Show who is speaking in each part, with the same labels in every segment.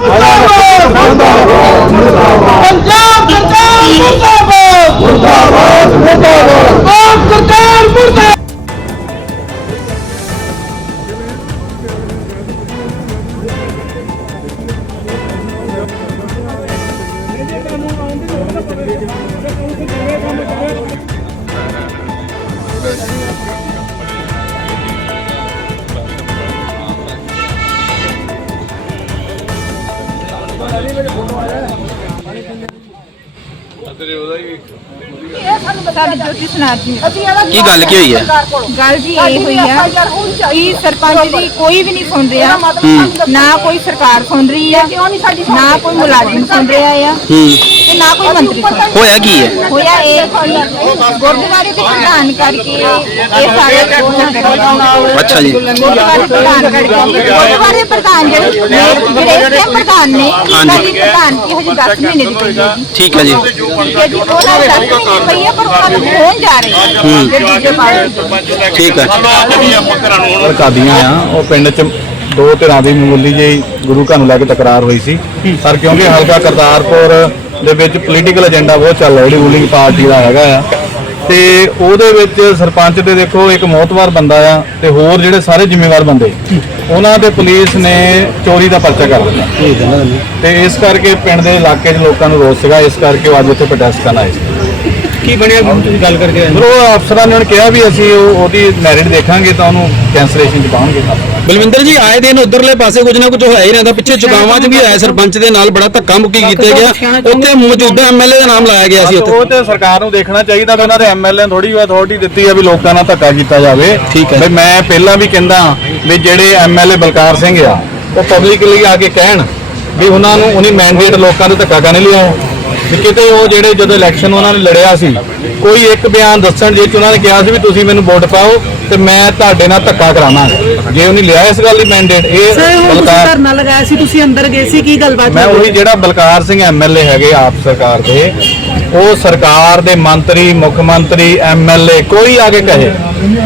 Speaker 1: 好了，好。ਸਰਕਾਰ ਮੁਰਦਾਬਾਦ ਮੁਰਦਾਬਾਦ ਮੁਰਦਾਬਾਦ ਆਪ ਸਰਕਾਰ ਮੁਰਦਾਬਾਦ
Speaker 2: ਸਾਡੀ ਜੋਤੀ ਸਨਾਤ ਜੀ।
Speaker 3: ਕੀ ਗੱਲ ਕੀ ਹੋਈ ਹੈ?
Speaker 2: ਗੱਲ ਜੀ ਇਹ ਹੋਈ ਆ ਕਿ ਸਰਪੰਚ ਦੀ ਕੋਈ ਵੀ ਨਹੀਂ ਸੁਣ ਰਿਹਾ। ਨਾ ਕੋਈ ਸਰਕਾਰ ਸੁਣ ਰਹੀ ਆ ਨਾ ਕੋਈ ਮੁਲਾਜ਼ਮ ਸੁਣ ਰਿਹਾ ਆ
Speaker 3: ਹੂੰ।
Speaker 2: ਤੇ ਨਾ ਕੋਈ ਮੰਤਰੀ ਸੁਣ ਰਿਹਾ।
Speaker 3: ਹੋਇਆ ਕੀ ਹੈ?
Speaker 2: ਹੋਇਆ ਇਹ ਕਿ ਗੁਰਦੁਆਰੇ ਦੇ ਪ੍ਰਧਾਨ ਕਰਕੇ ਇਹ ਸਾਰੇ
Speaker 3: ਅੱਛਾ ਜੀ।
Speaker 2: ਗੁਰਦੁਆਰੇ ਪ੍ਰਧਾਨ ਕਰਕੇ ਗੁਰਦੁਆਰੇ ਪ੍ਰਧਾਨ ਜਿਹੜੇ ਜਿਹੜੇ ਇੱਥੇ ਪ੍ਰਧਾਨ ਨੇ ਸਾਡੀ ਪ੍ਰਧਾਨ ਕੀ ਹਜੇ 10 ਮਹੀਨੇ ਦੀ ਪਈ ਹੈ ਜੀ।
Speaker 3: ਠੀਕ ਹੈ ਜੀ।
Speaker 2: ਠੀਕ ਹੈ ਜੀ ਉਹਨਾਂ ਨੂੰ 10 ਮਹੀਨੇ ਪਈ ਹੈ ਪਰ ਉਹਨਾਂ ਨੂੰ ਹੋਣ ਜਾ ਰਹੇ ਆ ਜਿਹੜੇ ਦੂਜੇ ਪਾਸੇ
Speaker 3: ਠੀਕ ਹੈ।
Speaker 4: ਕਾਦੀਆਂ ਆ ਉਹ ਪਿੰਡ ਚ ਦੋ ਧਿਰਾਂ ਦੀ ਮਾਮੂਲੀ ਜਿਹੀ ਗੁਰੂ ਘਰ ਨੂੰ ਲੈ ਕੇ ਤਕਰਾਰ ਹੋਈ ਸੀ। ਪਰ ਕਿਉਂਕਿ ਹਲਕਾ ਕਰਤਾਰਪੁਰ ਦੇ ਵਿੱਚ ਪੋਲੀਟੀਕਲ ਏਜੰਡਾ ਬਹੁਤ ਚੱਲ ਰਿਹਾ ਜਿਹੜੀ ਰੂਲਿੰਗ ਪਾਰਟੀ ਦਾ ਹੈਗਾ ਆ। ਤੇ ਉਹਦੇ ਵਿੱਚ ਸਰਪੰਚ ਦੇ ਦੇਖੋ ਇੱਕ ਮੋਤਵਾਰ ਬੰਦਾ ਆ ਤੇ ਹੋਰ ਜਿਹੜੇ ਸਾਰੇ ਜ਼ਿੰਮੇਵਾਰ ਬੰਦੇ। ਉਹਨਾਂ ਤੇ ਪੁਲਿਸ ਨੇ ਚੋਰੀ ਦਾ ਪਰਚਾ ਕਰ ਦਿੱਤਾ। ਤੇ ਇਸ ਕਰਕੇ ਪਿੰਡ ਦੇ ਇਲਾਕੇ ਦੇ ਲੋਕਾਂ ਨੂੰ ਰੋਸ ਸੀਗਾ ਇਸ ਕਰਕੇ ਉਹ ਅੱਜ ਉੱਥੇ ਪ੍ਰੋਟੈਸਟ ਕਰਨ ਆਏ
Speaker 3: ਕੀ ਬਣਿਆ? ਤੁਸੀਂ ਗੱਲ ਕਰਕੇ
Speaker 4: ਫਿਰ ਉਹ ਅਫਸਰਾਂ ਨੇ ਉਹਨੂੰ ਕਿਹਾ ਵੀ ਅਸੀਂ ਉਹ- ਉਹਦੀ ਮੈਰਿਟ ਦੇਖਾਂਗੇ ਤਾਂ ਉਹਨੂੰ ਕੈਂਸਲੇਸ਼ਨ ਚ ਪਾਵਾਂਗੇ
Speaker 3: ਬਲਵਿੰਦਰ ਜੀ ਆਏ ਦਿਨ ਉਧਰਲੇ ਪਾਸੇ ਕੁਝ ਨਾ ਕੁਝ ਹੋਇਆ ਹੀ ਰਹਿੰਦਾ। ਪਿੱਛੇ ਚੁਗਾਵਾਂ 'ਚ ਵੀ ਆਇਆ ਸਰਪੰਚ ਦੇ ਨਾਲ ਬੜਾ ਧੱਕਾ ਮੁੱਕੀ ਕੀਤੇ ਗਿਆ। ਉੱਥੇ ਮੌਜੂਦਾ ਐਮਐਲਏ ਦਾ ਨਾਮ ਲਾਇਆ ਗਿਆ ਸੀ ਉੱਥੇ
Speaker 4: ਉਹ ਤੇ ਸਰਕਾਰ ਨੂੰ ਦੇਖਣਾ ਚਾਹੀਦਾ ਵੀ ਉਹਨਾਂ ਦੇ ਐਮਐਲਏ ਨੇ ਥੋੜੀ ਅਥਾਰਟੀ ਦਿੱਤੀ ਆ ਵੀ ਲੋਕਾਂ ਨਾਲ ਧੱਕਾ ਕੀਤਾ ਜਾਵੇ।
Speaker 3: ਠੀਕ ਹੈ।
Speaker 4: ਵੀ ਮੈਂ ਪਹਿਲਾਂ ਵੀ ਕਹਿੰਦਾ ਵੀ ਜਿਹੜੇ ਐਮਐਲਏ ਬਲਕਾਰ ਸਿੰਘ ਆ ਉਹ ਪਬਲਿਕਲੀ ਆ ਕੇ ਕਹਿਣ ਵੀ ਉਹਨਾਂ ਨੂੰ ਉਹਨੀ ਮੈਂਡੇਟ ਲੋਕਾਂ ਦੇ ਧੱਕਾ ਕਰਨ ਲਈ ਆਏ ਵੀ ਕਿਤੇ ਉਹ ਜਿਹੜੇ ਜਦੋਂ ਇਲੈਕਸ਼ਨ ਉਹਨਾਂ ਨੇ ਲੜਿਆ ਸੀ ਕੋਈ ਇੱਕ ਬਿਆਨ ਦੱਸਣ ਜੇ ਉਹਨਾਂ ਨੇ ਕਿਹਾ ਸੀ ਵੀ ਤੁਸੀਂ ਮੈਨੂੰ ਵੋਟ ਪਾਓ ਤੇ ਮੈਂ ਤੁਹਾਡੇ ਨਾਲ ਧੱਕਾ ਕਰਾਵਾਂਗਾ ਜੇ ਉਹਨੇ ਲਿਆ ਇਸ ਗੱਲ ਦੀ ਮੈਂਡੇਟ ਇਹ ਬਲਕਾਰ
Speaker 5: ਧਰਨਾ ਲਗਾਇਆ ਸੀ ਤੁਸੀਂ ਅੰਦਰ ਗਏ ਸੀ ਕੀ ਗੱਲਬਾਤ
Speaker 4: ਮੈਂ? ਉਹੀ ਜਿਹੜਾ ਬਲਕਾਰ ਸਿੰਘ ਐਮਐਲਏ ਹੈਗੇ ਆਪ ਸਰਕਾਰ ਦੇ ਉਹ ਸਰਕਾਰ ਦੇ ਮੰਤਰੀ, ਮੁੱਖ ਮੰਤਰੀ ਐਮਐਲਏ ਕੋਈ ਆ ਕੇ ਕਹੇ।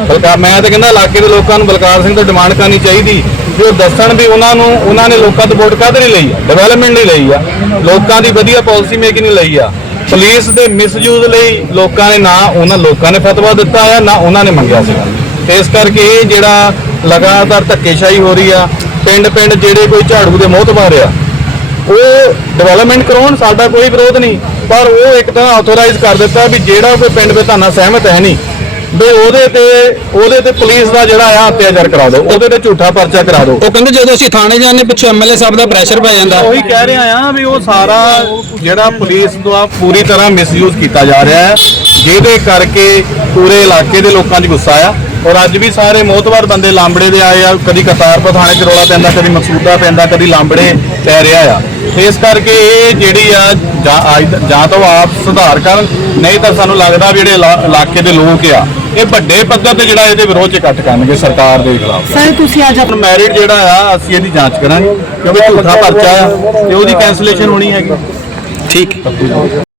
Speaker 4: ਬਲਕਾਰ, ਮੈਂ ਤਾਂ ਕਹਿੰਦਾ ਇਲਾਕੇ ਦੇ ਲੋਕਾਂ ਨੂੰ ਬਲਕਾਰ ਸਿੰਘ ਤੋਂ ਡਿਮਾਂਡ ਕਰਨੀ ਚਾਹੀਦੀ। ਵੀ ਉਹ ਦੱਸਣ ਵੀ ਉਹਨਾਂ ਨੂੰ, ਉਹਨਾਂ ਨੇ ਲੋਕਾਂ ਤੋਂ ਵੋਟ ਕਾਹਦੇ ਲਈ ਲਈ ਆ? ਡਿਵੈਲਪਮੈਂਟ ਲਈ ਲਈ ਆ। ਲੋਕਾਂ ਦੀ ਵਧੀਆ ਪਾਲਿਸੀ ਮੇਕਿੰਗ ਲਈ ਲਈ ਆ। ਪੁਲਿਸ ਦੇ ਮਿਸਯੂਜ਼ ਲਈ ਲੋਕਾਂ ਨੇ ਨਾ ਉਹਨਾਂ, ਲੋਕਾਂ ਨੇ ਫਤਵਾ ਦਿੱਤਾ ਆ, ਨਾ ਉਹਨਾਂ ਨੇ ਮੰਗਿਆ ਸੀ ਤੇ ਇਸ ਕਰਕੇ ਇਹ ਜਿਹੜਾ ਲਗਾਤਾਰ ਧੱਕੇਸ਼ਾਹੀ ਹੋ ਰਹੀ ਆ ਪਿੰਡ ਪਿੰਡ ਜਿਹੜੇ ਕੋਈ ਝਾੜੂ ਦੇ ਮੋਹਤਬਾਰ ਆ, ਉਹ ਡਿਵੈਲਪਮੈਂਟ ਕਰਾਉਣ, ਸਾਡਾ ਕੋਈ ਵਿਰੋਧ ਨਹੀਂ। ਪਰ ਉਹ ਇੱਕ ਤਰ੍ਹਾਂ ਆਥੋਰਾਈਜ਼ ਕਰ ਦਿੱਤਾ ਵੀ ਜਿਹੜਾ ਕੋਈ ਪਿੰਡ ਤੁਹਾਨੂੰ ਸਹਿਮਤ ਹੈ ਨਹੀਂ ਵੀ ਉਹਦੇ ਤੇ ਉਹਦੇ ਤੇ ਪੁਲਿਸ ਦਾ ਜਿਹੜਾ ਆ ਅਤਿਆਚਾਰ ਕਰਾ ਦਿਓ ਉਹਦੇ ਤੇ ਝੂਠਾ ਪਰਚਾ ਕਰਾ ਦਿਓ।
Speaker 3: ਉਹ ਕਹਿੰਦੇ ਜਦੋਂ ਅਸੀਂ ਥਾਣੇ ਜਾਂਦੇ ਪਿੱਛੇ ਐਮਐਲਏ ਸਾਹਿਬ ਦਾ ਪ੍ਰੈਸ਼ਰ ਪੈ ਜਾਂਦਾ।
Speaker 4: ਉਹੀ ਕਹਿ ਰਿਹਾ ਆ ਵੀ ਉਹ ਸਾਰਾ ਜਿਹੜਾ ਪੁਲਿਸ ਦਾ ਪੂਰੀ ਤਰ੍ਹਾਂ ਮਿਸਯੂਜ਼ ਕੀਤਾ ਜਾ ਰਿਹਾ ਹੈ ਜਿਹਦੇ ਕਰਕੇ ਪੂਰੇ ਇਲਾਕੇ ਦੇ ਲੋਕਾਂ 'ਚ ਗੁੱਸਾ ਆ। ਔਰ ਅੱਜ ਵੀ ਸਾਰੇ ਮੋਤਵਾਰ ਬੰਦੇ ਲਾਂਬੜੇ ਦੇ ਆਏ ਆ ਕਦੀ ਕਰਤਾਰਪੁਰ ਥਾਣੇ 'ਚ ਰੋਲਾ ਪੈਂਦਾ ਕਦੀ ਮਕਸੂਦਾ ਪੈਂਦਾ ਕਦੀ ਲਾਂਬੜੇ ਪੈ ਰਿਹਾ ਆ। ਤੇ ਇਸ ਕਰਕੇ ਇਹ ਜਿਹੜੀ ਆ ਜਾਂ ਤਾਂ ਉਹ ਆਪ ਸੁਧਾਰ ਕਰਨ ਨਹੀਂ ਤਾਂ ਸਾਨੂੰ ਲੱਗਦਾ ਵੀ ਜਿਹੜੇ ਇਲਾ- ਇਲਾਕੇ ਦੇ ਲੋਕ ਆ ਇਹ ਵੱਡੇ ਪੱਧਰ ਤੇ ਜਿਹੜਾ ਇਹਦੇ ਵਿਰੋਧ 'ਚ ਇਕੱਠ ਕਰਨਗੇ ਸਰਕਾਰ ਦੇ ਖਿਲਾਫ।
Speaker 5: ਸਰ ਤੁਸੀਂ ਅੱਜ
Speaker 4: ਆਪਣਾ ਮੈਰਿਟ ਜਿਹੜਾ ਆ ਅਸੀਂ ਇਹਦੀ ਜਾਂਚ ਕਰਾਂਗੇ ਕਿਉਂਕਿ ਝੂਠਾ ਪਰਚਾ ਆ ਤੇ ਉਹਦੀ ਕੈਂਸਲੇਸ਼ਨ ਹੋਣੀ ਹੈਗੀ।
Speaker 3: ਠੀਕ।